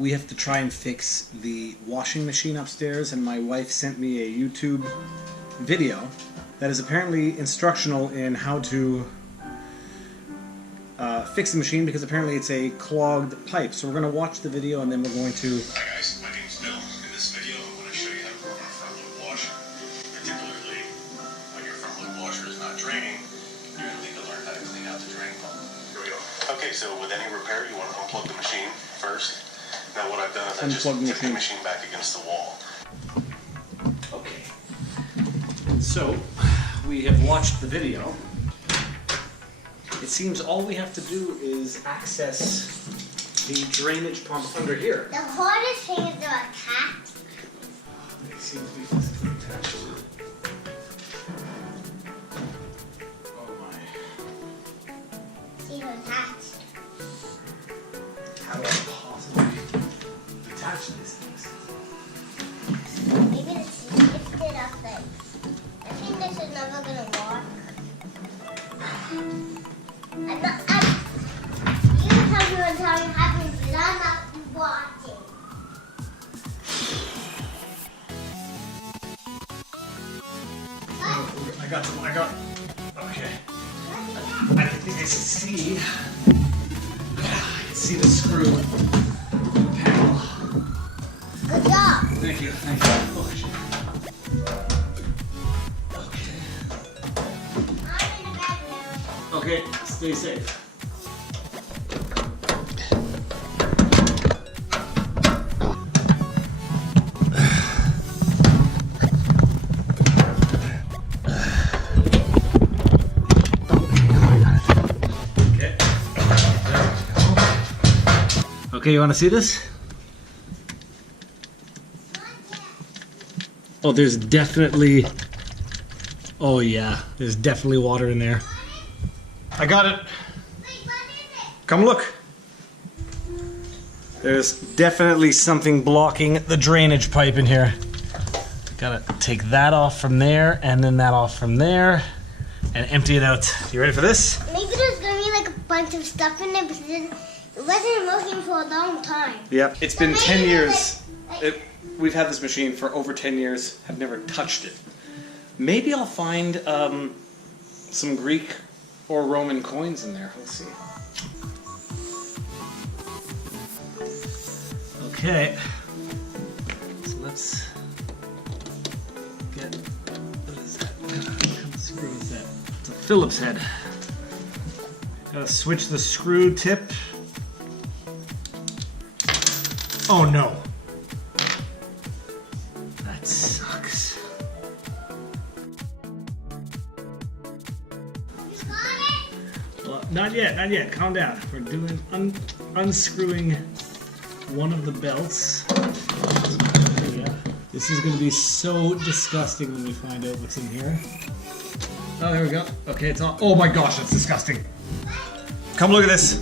we have to try and fix the washing machine upstairs, and my wife sent me a YouTube video that is apparently instructional in how to fix the machine, because apparently it's a clogged pipe. So we're going to watch the video and then we're going to... Hi guys, my name is Bill. In this video I'm going to show you how to work on a front load washer. Particularly when your front load washer is not draining, you're going to need to learn how to clean out the drain pump. Here we go. Okay, so with any repair you want to unplug the machine first. Now what I've done is I just tipped the machine back against the wall. Okay. So we have watched the video. It seems all we have to do is access the drainage pump under here. The hardest thing is to attach. It seems to be physically attached. Oh my. See, it's attached. How do I possibly attach these things? Maybe it's lifted up like. I think this is never gonna work. You can tell me when something happens, but I'm not watching. Okay. I think I can see. I can see the screw panel. Good job. Thank you. Oh, shit. I'm in the bedroom. Okay, stay safe. Okay, you want to see this? Oh, there's definitely... Oh yeah, there's definitely water in there. I got it. Come look. There's definitely something blocking the drainage pipe in here. Gotta take that off from there, and then that off from there, and empty it out. You ready for this? Maybe there's gonna be like a bunch of stuff in there, but it wasn't working for a long time. Yep. It's been 10 years. We've had this machine for over 10 years. Have never touched it. Maybe I'll find some Greek or Roman coins in there. We'll see. Okay. So let's get... What is that? What screw is that? It's a Phillips head. Gotta switch the screw tip. Oh no. That sucks. Well, not yet. Calm down. We're doing unscrewing one of the belts. Yeah. This is going to be so disgusting when we find out what's in here. Oh, there we go. Okay, it's on. Oh my gosh, that's disgusting. Come look at this.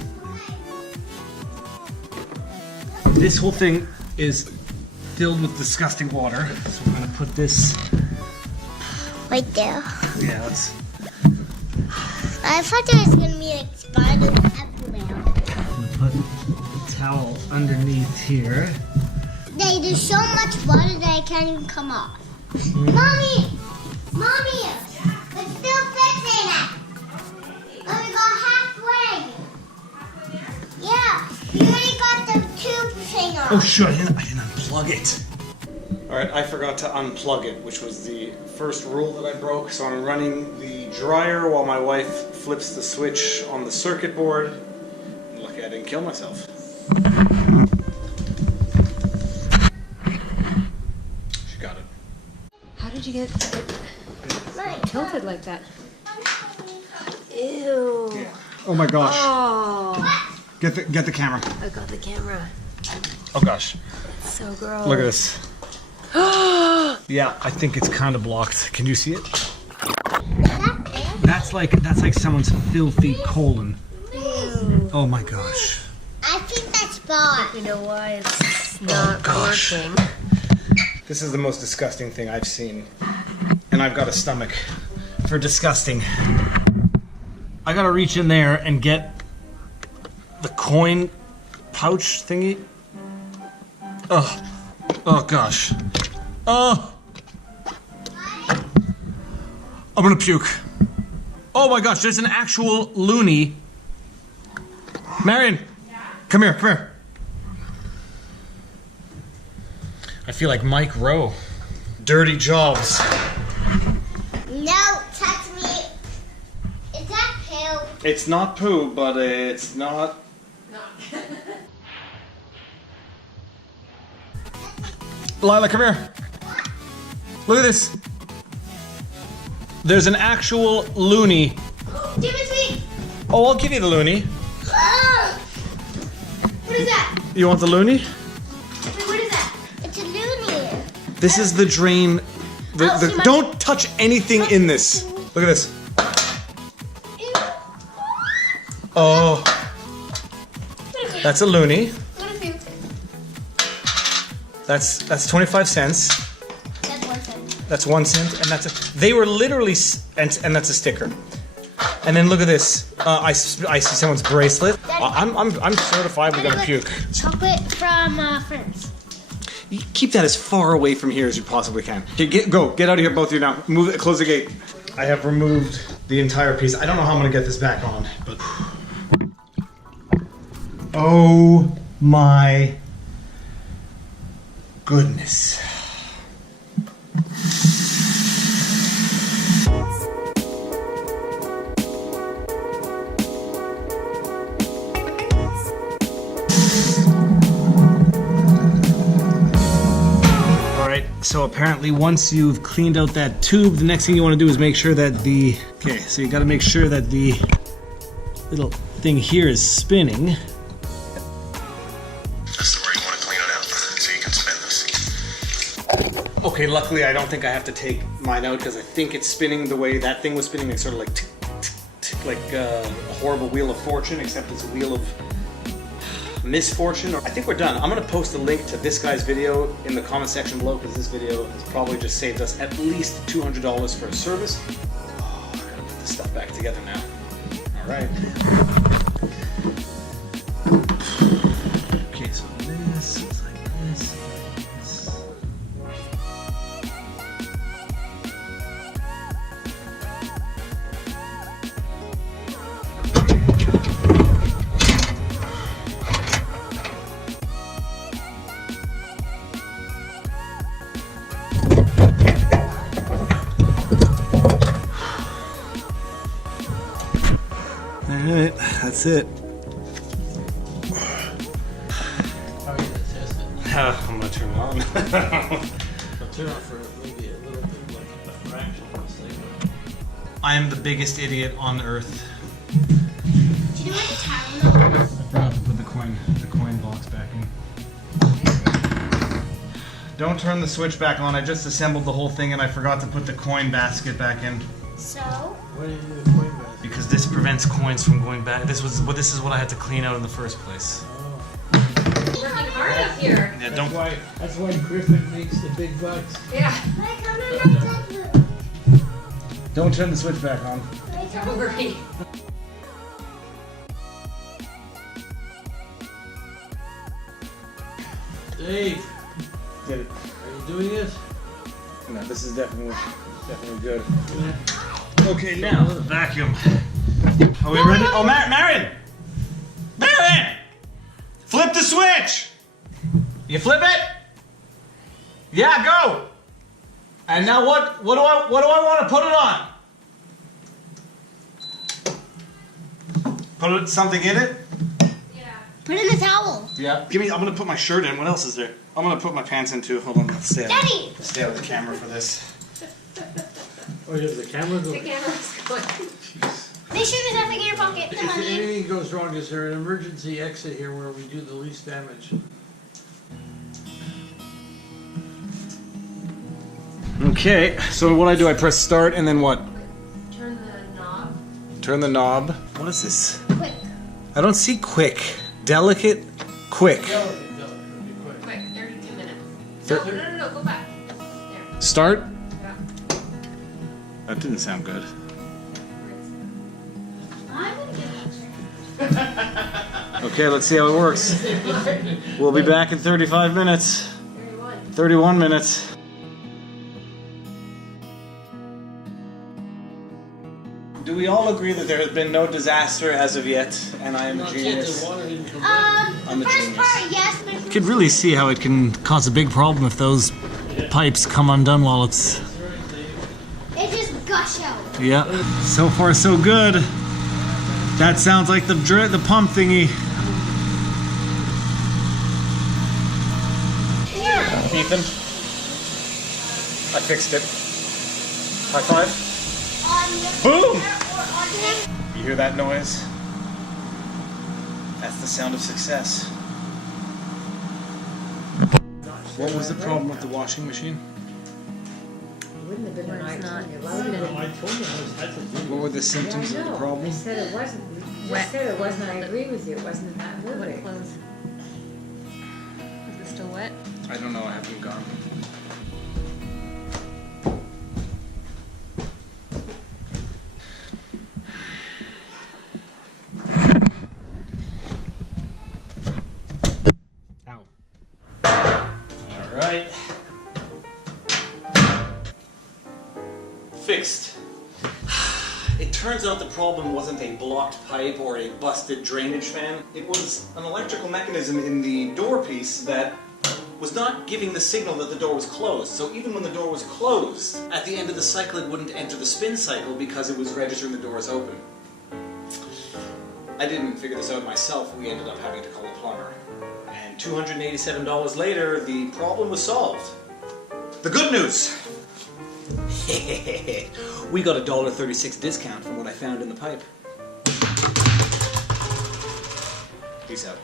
This whole thing is filled with disgusting water. So we're going to put this Right there. Yeah, let's... I thought there was going to be like spiders everywhere. I'm going to put the towel underneath here. There's so much water that I can't even come off. Mommy! Mommy! We're still fixing it! Let me go halfway! Yeah! You already got the tube thing on. Oh shoot, I didn't unplug it. Alright, I forgot to unplug it, which was the first rule that I broke. So I'm running the dryer while my wife flips the switch on the circuit board. Lucky I didn't kill myself. She got it. How did you get tilted like that? Ew. Yeah. Oh my gosh. Oh. Get the camera. I got the camera. Oh gosh. It's so gross. Look at this. Yeah, I think it's kind of blocked. Can you see it? That's like someone's filthy colon. Ew. Oh my gosh. I think that's bad. You know why it's not working? This is the most disgusting thing I've seen. And I've got a stomach for disgusting. I gotta reach in there and get the coin pouch thingy. Oh. Oh gosh. Oh. I'm gonna puke. Oh my gosh, there's an actual loony. Marion, come here, come here. I feel like Mike Rowe. Dirty jobs. No, touch me. Is that poo? It's not poo, but it's not. Lila, come here. Look at this. There's an actual loony. Give it to me. Oh, I'll give you the loony. Oh. What is that? You want the loony? Wait, what is that? It's a loony. This is the drain. Don't touch anything in this. Look at this. Oh. That's a loony. What is it? That's 25 cents. That's 1 cent. That's 1 cent, and that's a. They were literally, and that's a sticker. And then look at this. I see someone's bracelet. I'm certified we're gonna puke. Chocolate from France. You keep that as far away from here as you possibly can. Okay, get out of here, both of you now. Move it. Close the gate. I have removed the entire piece. I don't know how I'm gonna get this back on, but. Oh my goodness. So apparently once you've cleaned out that tube, the next thing you want to do is make sure that so you got to make sure that the little thing here is spinning. That's the way you want to clean it out, so you can spin this. Okay, luckily I don't think I have to take mine out because I think it's spinning the way that thing was spinning, like sort of like tick, tick, tick, like a horrible wheel of fortune, except it's a wheel of misfortune. I think we're done. I'm gonna post a link to this guy's video in the comment section below because this video has probably just saved us at least $200 for a service. Oh, I gotta put this stuff back together now. All right. Okay, so this is like this. Alright, that's it. How are you gonna test it? I'm gonna turn it on. I'll turn off for maybe a little bit, like a fraction of a second. I am the biggest idiot on earth. Do you know what the towel is? I forgot to put the coin box back in. Don't turn the switch back on. I just assembled the whole thing and I forgot to put the coin basket back in. So? Why do you do the coin basket? Because this prevents coins from going back. This is what I had to clean out in the first place. Working hard up here. Yeah, don't. That's why Griffin makes the big bucks. Yeah. Like, I'm not touch it. Don't turn the switch back on. Don't worry. Dave, Did it. are you doing it? No, this is definitely good. Yeah. Okay, now the vacuum. Are we ready? Oh, Marion! Marion! Flip the switch! You flip it? Yeah, go! And now what do I want to put it on? Put something in it? Yeah. Put in the towel. Yeah. I'm gonna put my shirt in. What else is there? I'm gonna put my pants in too. Hold on, let's stay Daddy! out of the camera for this. Oh, you have the camera The going. camera's going. Make sure there's nothing in your pocket. Come If on, Dave. anything goes wrong, is there an emergency exit here where we do the least damage? Okay, so what do? I press start and then what? Turn the knob. Turn the knob. What is this? Quick. I don't see quick. Delicate, quick. No, it'll be quick. Quick, 32 minutes. Thir- No, go back. There. Start? Yeah. That didn't sound good. I'm gonna get a picture. Okay, let's see how it works. We'll be back in 35 minutes. 31 minutes. Do we all agree that there has been no disaster as of yet, and I am a genius? The first part, yes, but You could really see how it can cause a big problem if those pipes come undone while it's... it just gush out. Yeah. So far, so good. That sounds like the pump thingy. Ethan, I fixed it. High five. Boom! You hear that noise? That's the sound of success. What was the problem with the washing machine? Wouldn't have been when I told you. Why would it? What were the symptoms of the problem? I said it wasn't. You just said it wasn't. I agree with you. It wasn't that moving. Close. Is it still wet? I don't know, I haven't gone. Ow. Alright. Fixed. It turns out the problem wasn't a blocked pipe or a busted drainage fan. It was an electrical mechanism in the door piece that was not giving the signal that the door was closed. So even when the door was closed, at the end of the cycle it wouldn't enter the spin cycle because it was registering the door as open. I didn't figure this out myself. We ended up having to call a plumber. And $287 later, the problem was solved. The good news! We got a $1.36 discount from what I found in the pipe. Peace out.